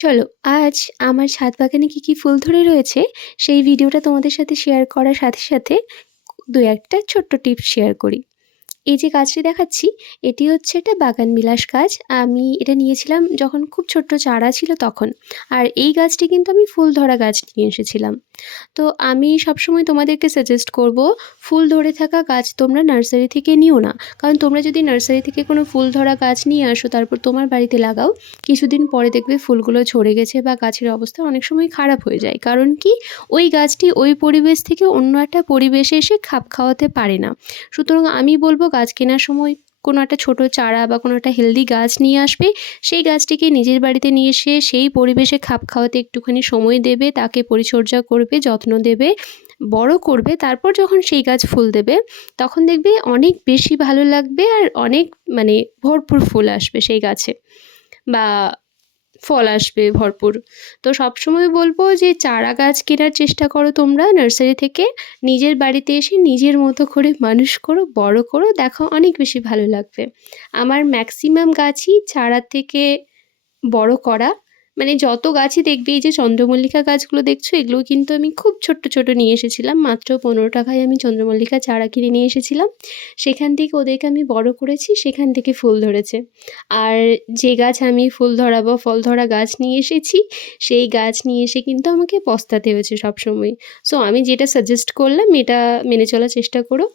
চলো আজ আমার ছাদ বাগানে কি ফুল ধরে রয়েছে সেই ভিডিওটা তোমাদের সাথে শেয়ার করার সাথে সাথে দু একটা ছোট্ট টিপস শেয়ার করি। এই যে গাছটি দেখাচ্ছি, এটি হচ্ছে একটা বাগান বিলাস গাছ। আমি এটা নিয়েছিলাম যখন খুব ছোট্ট চারা ছিল তখন। আর এই গাছটি কিন্তু আমি ফুল ধরা গাছ নিয়ে এসেছিলাম। তো আমি সবসময় তোমাদেরকে সাজেস্ট করব, ফুল ধরে থাকা গাছ তোমরা নার্সারি থেকে নিও না। কারণ তোমরা যদি নার্সারি থেকে কোনো ফুল ধরা গাছ নিয়ে আসো, তারপর তোমার বাড়িতে লাগাও, কিছুদিন পরে দেখবে ফুলগুলো ঝরে গেছে বা গাছের অবস্থা অনেক সময় খারাপ হয়ে যায়। কারণ কি, ওই গাছটি ওই পরিবেশ থেকে অন্য একটা পরিবেশে এসে খাপ খাওয়াতে পারে না। সুতরাং আমি বলব, গাছ কেনার সময় কোনো একটা ছোটো চারা বা কোনো একটা হেলদি গাছ নিয়ে আসবে। সেই গাছটিকে নিজের বাড়িতে নিয়ে এসে সেই পরিবেশে খাপ খাওয়াতে একটুখানি সময় দেবে, তাকে পরিচর্যা করবে, যত্ন দেবে, বড় করবে। তারপর যখন সেই গাছ ফুল দেবে, তখন দেখবে অনেক বেশি ভালো লাগবে আর অনেক মানে ভরপুর ফুল আসবে সেই গাছে, বা ফল আসবে ভরপুর। তো সবসময় বলবো যে চারা গাছ কেনার চেষ্টা করো তোমরা নার্সারি থেকে। নিজের বাড়িতে এসে নিজের মতো করে মানুষ করো, বড় করো, দেখো অনেক বেশি ভালো লাগবে। আমার ম্যাক্সিমাম গাছই চারা থেকে বড় করা। মানে যত গাছই দেখবে, এই যে চন্দ্রমল্লিকা গাছগুলো দেখছো, এগুলো কিন্তু আমি খুব ছোট্ট ছোট নিয়ে এসেছিলাম। মাত্র 15 টাকায় আমি চন্দ্রমল্লিকা চারা কিনে নিয়ে এসেছিলাম। সেখান থেকে ওদেরকে আমি বড় করেছি, সেখান থেকে ফুল ধরেছে। আর যে গাছ আমি ফুল ধরা বা ফল ধরা গাছ নিয়ে এসেছি, সেই গাছ নিয়ে এসে কিন্তু আমাকে পস্তাতে হয়েছে সবসময়। সো আমি যেটা সাজেস্ট করলাম, এটা মেনে চলার চেষ্টা করো।